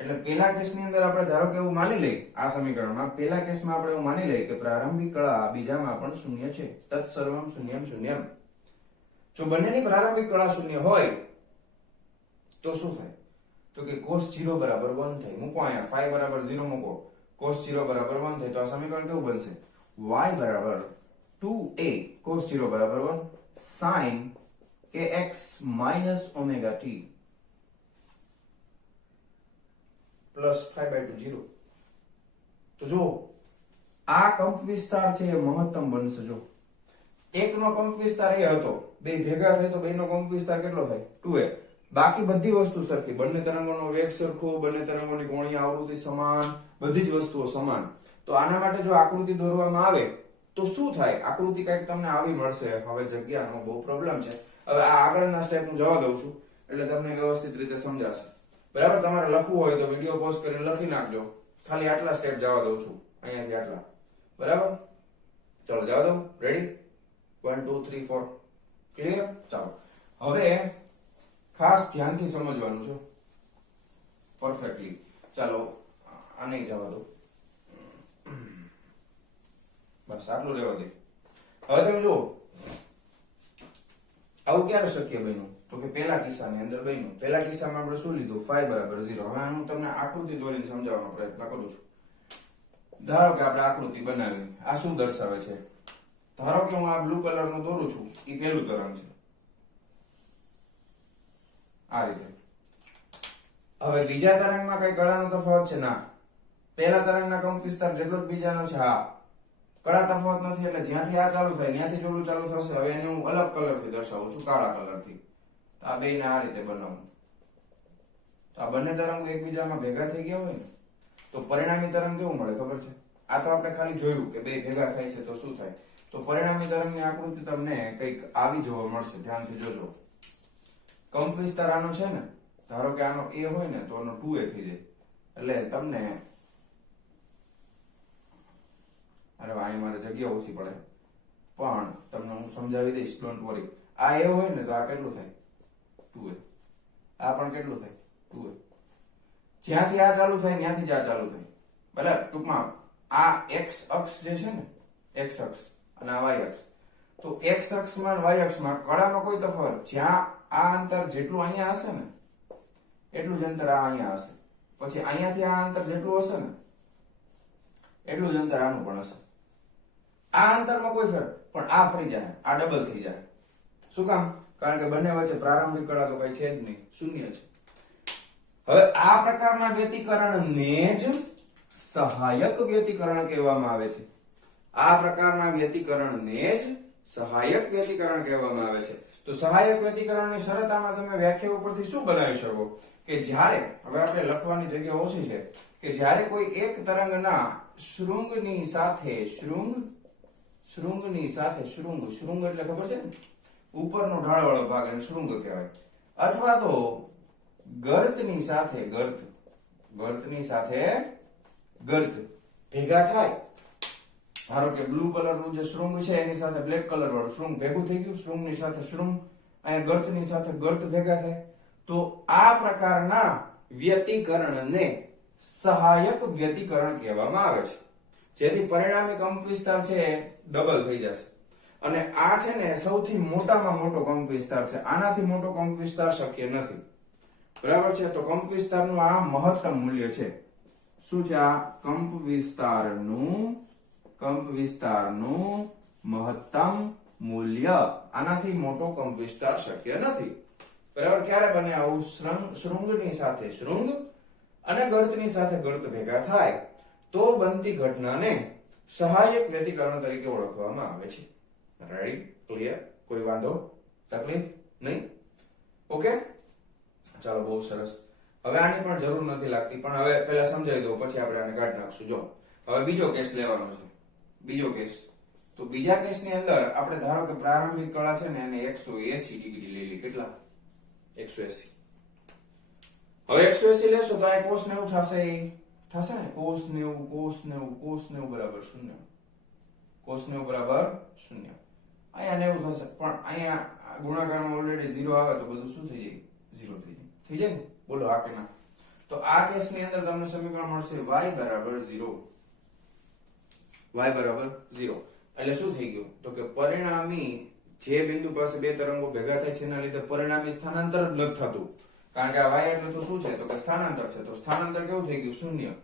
એટલે પેલા કેસની અંદર આપણે ધારો કે એવું માની લઈએ, આ સમીકરણમાં પેલા કેસમાં આપણે એવું માની લઈએ કે પ્રારંભિક કળા બીજામાં પણ શૂન્ય છે. તત્ સર્વમ શૂન્યમ શૂન્યમ. જો બંનેની પ્રારંભિક કળા શૂન્ય હોય તો શું થાય તો કે cos 0 બરાબર 1 થાય. મૂકો અહીંયા phi બરાબર 0 મૂકો, cos 0 બરાબર 1 થાય. તો આ સમીકરણ કેવું બનશે? y બરાબર 2a cos 0 બરાબર 1 sin kx minus omega t plus phi by 2 0. તો જો આ કંપ વિસ્તાર છે એ મહત્તમ બનશે. જો એકનો કંપ વિસ્તાર એ હતો, બે ભેગા થાય તો બેનો કંપ વિસ્તાર કેટલો થાય? 2a. બાકી બધી વસ્તુ સરખી, બંને તરંગોનો વેગ સરખો, બંને તરંગોની કોણીય આવૃત્તિ સમાન, બધી જ વસ્તુઓ સમાન. તો આના માટે જો આકૃતિ દોરવામાં આવે તો શું થાય? આકૃતિ કંઈક તમને આવી મળશે. હવે જગ્યાનો બહુ પ્રોબ્લેમ છે. હવે આ આગળના સ્ટેપ હું જવા દઉં છું એટલે તમને વ્યવસ્થિત રીતે સમજાશે. બરાબર. તમારે લખવું હોય તો વિડીયો પોઝ કરીને લખી નાખજો. ખાલી આટલા સ્ટેપ જવા દઉં છું, અહીંયાથી આટલા. બરાબર. ચાલો જવા દઉં. રેડી? 1 2 3 4 ક્લિયર? ચાલો હવે ખાસ ધ્યાનથી સમજવાનું છે પરફેક્ટલી. ચાલો આને જવા દો, બસ આટલું રહેવા દે. હવે તમે જુઓ આવું ક્યારે શક્ય બન્યું તો કે પેલા કિસ્સાની અંદર બન્યું. પેલા કિસ્સામાં આપણે શું લીધું? phi બરાબર 0. હવે હું તમને આકૃતિ દોરીને સમજાવવાનો પ્રયત્ન કરું છું. ધારો કે આપણે આકૃતિ બનાવી, આ શું દર્શાવે છે? ધારો કે હું આ બ્લુ કલરનું દોરું છું, એ પહેલું તરંગ છે આ રીતે. હવે બીજા તરંગમાં કઈ કળાનો તફાવત છે? ના. પહેલા તરંગના કંપ વિસ્તાર જેટલો જ બીજાનો છે. હા, કળા તફાવત નથી. એટલે જ્યાંથી આ ચાલુ થાય ત્યાંથી જોડું ચાલુ થશે. હવે એને હું અલગ કલરથી દર્શાવું છું, કાળા કલરથી. આ બેને આ રીતે બનાવું તો આ બંને તરંગો એકબીજામાં ભેગા થઈ ગયા હોય ને તો પરિણામી તરંગ કેવું મળે ખબર છે? આ તો આપણે ખાલી જોયું કે બે ભેગા થાય છે તો શું થાય. તો પરિણામી તરંગની આકૃતિ તમને કંઈક આવી જોવા મળશે. ધ્યાનથી જોજો. કંપ વિસ્તાર આનો છે ને, ધારો કે આનો a હોય ને તો આનો 2a થઈ જાય. એટલે તમને અરે અહીં મારે જગ્યા ઓછી પડે પણ તમને હું સમજાવી દઈશ, ડોન્ટ વરી. આ a હોય ને તો આ કેટલું થાય? 2a. આ પણ કેટલું થાય? 2a. જ્યાંથી આ ચાલુ થાય ત્યાંથી જ આ ચાલુ થાય. બરાબર. ટૂંકમાં આ x અક્ષ જે છે ને, x અક્ષ અને આ y અક્ષ, તો x અક્ષમાં અને y અક્ષમાં કળામાં કોઈ તફાવત? જ્યાં આ અંતર જેટલું અહીંયા હશે ને એટલું જ અંતર આ અહીંયા હશે. પછી અહીંયાથી આ અંતર જેટલું હશે ને એટલું જ અંતર આનું પણ હશે. આ અંતરમાં કોઈ ફેર પણ આ ફરી જાય, આ ડબલ થઈ જાય. શું કામ? કારણ કે બંને વચ્ચે પ્રારંભિક કળા તો કઈ છે જ નહીં, શૂન્ય છે. હવે આ પ્રકારના વ્યતિકરણને જ સહાયક વ્યતિકરણ કહેવામાં આવે છે. આ પ્રકારના વ્યતિકરણને જ સહાયક વ્યતિકરણ કહેવામાં આવે છે. તો સહાયક વ્યતિકરણની શરત આમાં તમે વ્યાખ્યા ઉપરથી શું બનાવી શકો કે જ્યારે, હવે આપણે લખવાની જગ્યા ઓછી છે, કે જ્યારે કોઈ એક તરંગના શૃંગની સાથે શૃંગ શૃંગની સાથે શૃંગ, શૃંગ એટલે ખબર છે ને ઉપરનો ઢાળવાળો ભાગ, એને શૃંગ કહેવાય. અથવા તો ગર્તની સાથે ગર્ત, ગર્તની સાથે ગર્ત ભેગા થાય. ધારો કે બ્લુ કલરનું જે શૃંગ છે એની સાથે બ્લેક કલર વાળું શૃંગ ભેગું થઈ ગયું, શૃંગની સાથે શૃંગ, અહીંયા ગર્તની સાથે ગર્ત ભેગા થાય, તો આ પ્રકારના વ્યતિકરણને સહાયક વ્યતિકરણ કહેવામાં આવે છે. જેથી પરિણામી કંપ વિસ્તાર છે ડબલ થઈ જશે. અને આ છે ને સૌથી મોટામાં મોટો કંપ વિસ્તાર છે. આનાથી મોટો કંપ વિસ્તાર શક્ય નથી. બરાબર છે? તો કંપ વિસ્તારનું આ મહત્તમ મૂલ્ય છે. શું છે આ? કંપ વિસ્તારનું મહત્તમ મૂલ્ય. આનાથી મોટો કંપ વિસ્તાર શક્ય નથી. બરાબર? ક્યારે બને આવું? શૃંગની સાથે શૃંગ અને ગર્તની સાથે ગર્ત ભેગા થાય તો બનતી ઘટનાને સહાયક વ્યતિકરણ તરીકે ઓળખવામાં આવે છે. રેડી? ક્લિયર? કોઈ વાંધો તકલીફ નહીં? ઓકે, ચાલો, બહુ સરસ. હવે આની પણ જરૂર નથી લાગતી, પણ હવે પહેલા સમજાવી દો, પછી આપણે આને કાઢી નાખશું. જો હવે બીજો કેસ લેવાનો છે. બીજો કેસ, તો બીજા કેસની અંદર આપણે ધારો કે પ્રારંભિક કળા છે ને એને 180 ડિગ્રી લઈ લી. કેટલા? 180. હવે 180 લેશો તો આ cos 90 થશે ને. cos 90 બરાબર 0. cos 90 બરાબર 0. અહીંયા 90 થશે, પણ અહીંયા ગુણાકારમાં ઓલરેડી 0 આવે તો બધું શું થઈ જાય? 0 થઈ જાય. થઈ જાય ને? બોલો આ કે ના? તો આ કેસની અંદર તમને સમીકરણ મળશે y બરાબર 0. y બરાબર 0 એટલે શું થઈ ગયું? તો કે પરિણામી જે બિંદુ પાસે બે તરંગો ભેગા થાય છે એના લીધે પરિણામી સ્થાનાંતર જ નથી થતું. કારણ કે આ y એટલે તો શું છે? તો કે સ્થાનાંતર છે. તો સ્થાનાંતર કેવું થઈ ગયું? 0.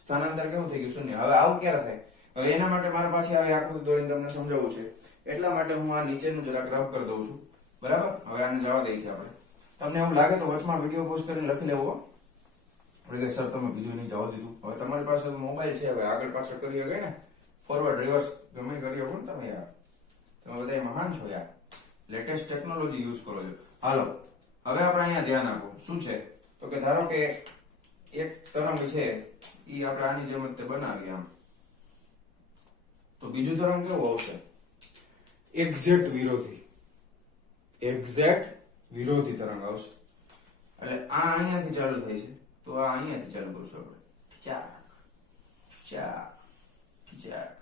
સ્થાનાંતર કેવું થઈ ગયું? 0. હવે આવું ક્યારે થાય? હવે એના માટે મારે પાછી આવી આકૃતિ દોરીને તમને સમજાવવું છે. એટલા માટે હું આ નીચેનું જરાક રબ કરી દઉં છું. બરાબર? હવે આને જવા દઈએ છીએ આપણે. તમને એવું લાગે તો વચમાં વિડીયો પોસ્ટ કરીને લખી લેવો. કે સર તમે વિડીયો નહીં જવા દીધું. હવે તમારી પાસે મોબાઈલ છે, હવે આગળ પાછળ કરી શકે ને, ફોરવર્ડ રિવર્સ ગમે કરી શકો ને તમે યાર. તમે બધા મહાન છો યાર. લેટેસ્ટ ટેકનોલોજી યુઝ કરો છો. હાલો, હવે આપણે અહીંયા ધ્યાન આપો. શું છે? તો કે ધારો કે એક તરંગ છે એ આપણે આની જેમ જ બનાવીએ આમ, તો બીજું તરંગ કેવું આવશે? એક્ઝેક્ટ વિરોધી તરંગ આવશે. એટલે આ અહીંયાથી ચાલુ થાય છે તો આ અહીંયાથી ચાલુ કરશું આપણે. ચાક ચાક ચાક.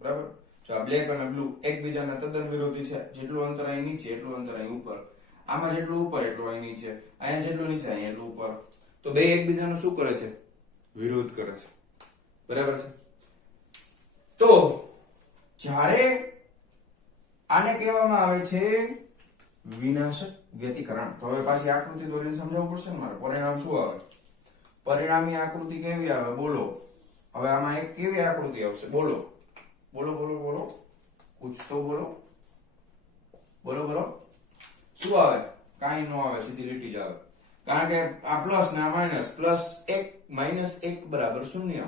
બરાબર? જો આ બ્લેક અને બ્લુ એકબીજાના તદ્દન વિરોધી છે. જેટલું અંતર અહીં નીચે એટલું અંતર અહીં ઉપર. આમાં જેટલું ઉપર એટલું અહીં નીચે. અહીંયા જેટલું નીચે અહીંયા એટલું ઉપર. તો બે એકબીજાનું શું કરે છે? વિરોધ કરે છે. બરાબર છે? તો જ્યારે આને કહેવામાં આવે છે વિનાશક વ્યતિકરણ. તો હવે પાછી આકૃતિ દોરીને સમજાવવું પડશે ને મારે. પરિણામ શું આવે? પરિણામી આકૃતિ કેવી આવે? બોલો. હવે આમાં એક કેવી આકૃતિ આવશે? બોલો બોલો બોલો બોલો. કુછ તો બોલો. બોલો બોલો. શું આવે? કાંઈ ન આવે, સીધી લીટી જ આવે. કારણ કે આ પ્લસ ને આ માઇનસ. પ્લસ 1 માઇનસ 1 બરાબર 0.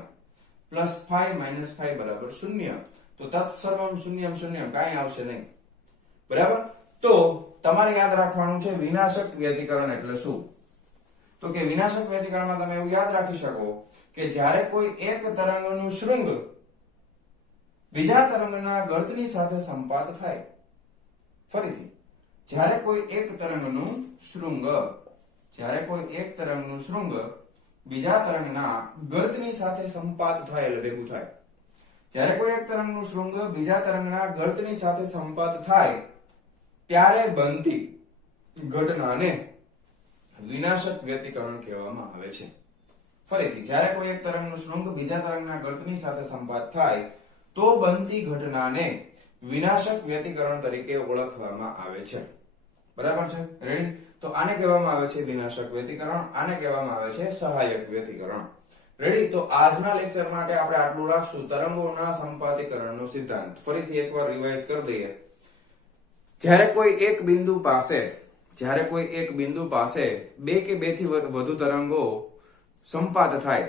પ્લસ 5 માઇનસ 5 બરાબર 0. તો તત્સર્વમ શૂન્યમ શૂન્યમ, કાંઈ આવશે નહીં. બરાબર? તો તમારે યાદ રાખવાનું છે વિનાશક વ્યતિકરણ એટલે શું. તો કે વિનાશક વ્યતિકરણમાં તમે એવું યાદ રાખી શકો કે જ્યારે કોઈ એક તરંગનું શૃંગ બીજા તરંગના ગર્તની સાથે સંપાત થાય. ફરીથી, જ્યારે કોઈ એક તરંગનું શૃંગ બીજા તરંગના ગર્તની સાથે સંપાત થાય એટલે ભેગું થાય. જ્યારે કોઈ એક તરંગનું શૃંગ બીજા તરંગના ગર્તની સાથે સંપાત થાય ત્યારે બનતી ઘટનાને વિનાશક વ્યતિકરણ કહેવામાં આવે છે. ફરીથી, જ્યારે કોઈ એક તરંગનું શૃંગ બીજા તરંગના ગર્તની સાથે સંપાત થાય તો બનતી ઘટનાને વિનાશક વ્યતિકરણ તરીકે ઓળખવામાં આવે છે. બરાબર છે? રેડી? તો આને કહેવામાં આવે છે વિનાશક વ્યતિકરણ. આને કહેવામાં આવે છે સહાયક વ્યતિકરણ. રેડી? તો આજના લેક્ચર માટે આપણે આટલું રાખશું. તરંગોના સંપાતીકરણનો સિદ્ધાંત ફરીથી એકવાર રિવાઇઝ કરી દઈએ. જ્યારે કોઈ એક બિંદુ પાસે બે કે બેથી વધુ તરંગો સંપાત થાય,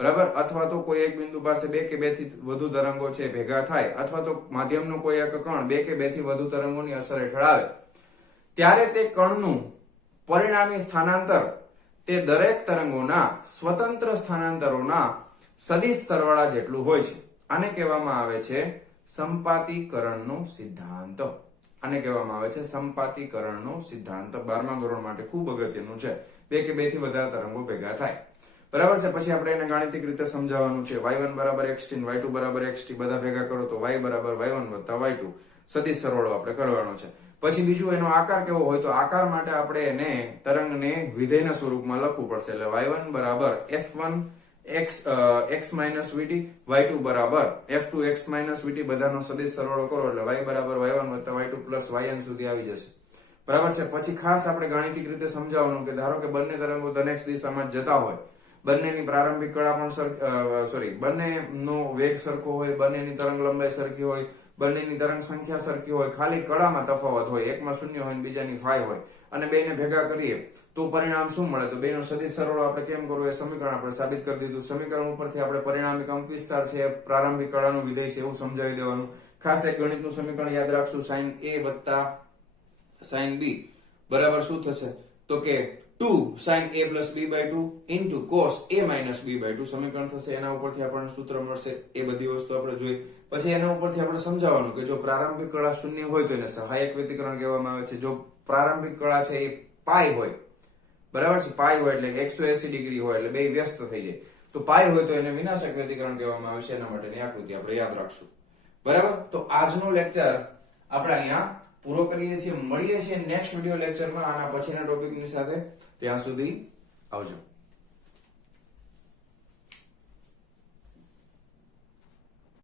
બરાબર, અથવા તો કોઈ એક બિંદુ પાસે બે કે બેથી વધુ તરંગો છે ભેગા થાય, અથવા તો માધ્યમનું કોઈ એક કણ બે કે બેથી વધુ તરંગોની અસર હેઠળ આવે, ત્યારે તે કણનું પરિણામી સ્થાનાંતર તે દરેક તરંગોના સ્વતંત્ર સ્થાનાંતરોના સદિશ સરવાળા જેટલું હોય છે. આને કહેવામાં આવે છે સંપાતીકરણનો સિદ્ધાંત. આને કહેવામાં આવે છે સંપાતીકરણનો સિદ્ધાંત. 12મા ધોરણ માટે ખૂબ અગત્યનું છે. બે કે બે થી વધારે તરંગો ભેગા થાય. બરાબર છે. પછી આપણે એને ગાણિતિક રીતે સમજાવવાનું છે. y1 બરાબર xt, y2 બરાબર xt બધા ભેગા કરો તો y બરાબર y1 વત્તા y2 સદિશ સરવાળો આપણે કરવાનો છે. પછી બીજું એનો આકાર કેવો હોય તો આકાર માટે આપણે એને તરંગને વિધેયના સ્વરૂપમાં લખવું પડશે. એટલે y1 બરાબર f1 x minus vt, y2 બરાબર f2 x minus vt બધાનો સદિશ સરવાળો કરો એટલે y બરાબર y1 વત્તા y2 પ્લસ yn સુધી આવી જશે. બરાબર છે. પછી ખાસ આપણે ગાણિતિક રીતે સમજાવવાનું કે ધારો કે બંને તરંગો ધન x દિશામાં જતા હોય, બંનેની પ્રારંભિક કળા પણ બંનેનો વેગ સરખો હોય, બંનેની તરંગ લંબાઈ સરખી હોય, બંનેની તરંગ સંખ્યા સરખી હોય, ખાલી કળામાં તફાવત હોય, એકમાં 0 હોય અને બીજાની 5 હોય અને બેને ભેગા કરીએ તો પરિણામ શું મળે? તો બેનો સદિશ સરવાળો આપણે કેમ કરવું એ સમીકરણ આપણે સાબિત કરી દીધું. સમીકરણ ઉપરથી આપણે પરિણામી કંપ વિસ્તાર છે, પ્રારંભિક કળાનું વિધેય છે એવું સમજાવી દેવાનું. ખાસ એક ગણિતનું સમીકરણ યાદ રાખશું, sin a વત્તા sin b બરાબર શું થશે? તો કે 2 sin a plus b by 2 into cos a minus b by 2 સમીકરણ થશે. એના ઉપરથી આપણને સૂત્ર મળશે. એ બધી વસ્તુ આપણે જોઈ. પછી એના ઉપરથી આપણે સમજાવવાનું કે જો પ્રારંભિક કળા શૂન્ય હોય તો એને સહાયક વ્યતિકરણ કહેવામાં આવે છે. જો પ્રારંભિક કળા છે એ પાઈ હોય, બરાબર છે, પાઈ હોય એટલે 180 ડિગ્રી હોય એટલે બે વ્યસ્ત થઈ જાય. તો પાઈ હોય તો એને વિનાશક વ્યતિકરણ કહેવામાં આવે છે. એના માટેની આકૃતિ આપણે યાદ રાખશું. બરાબર. તો આજનો લેક્ચર આપણે અહીંયા પૂરો કરીએ છીએ. મળીએ છીએ નેક્સ્ટ વિડિયો લેક્ચરમાં આના પછીના ટોપિકની સાથે. ત્યાં સુધી આવજો.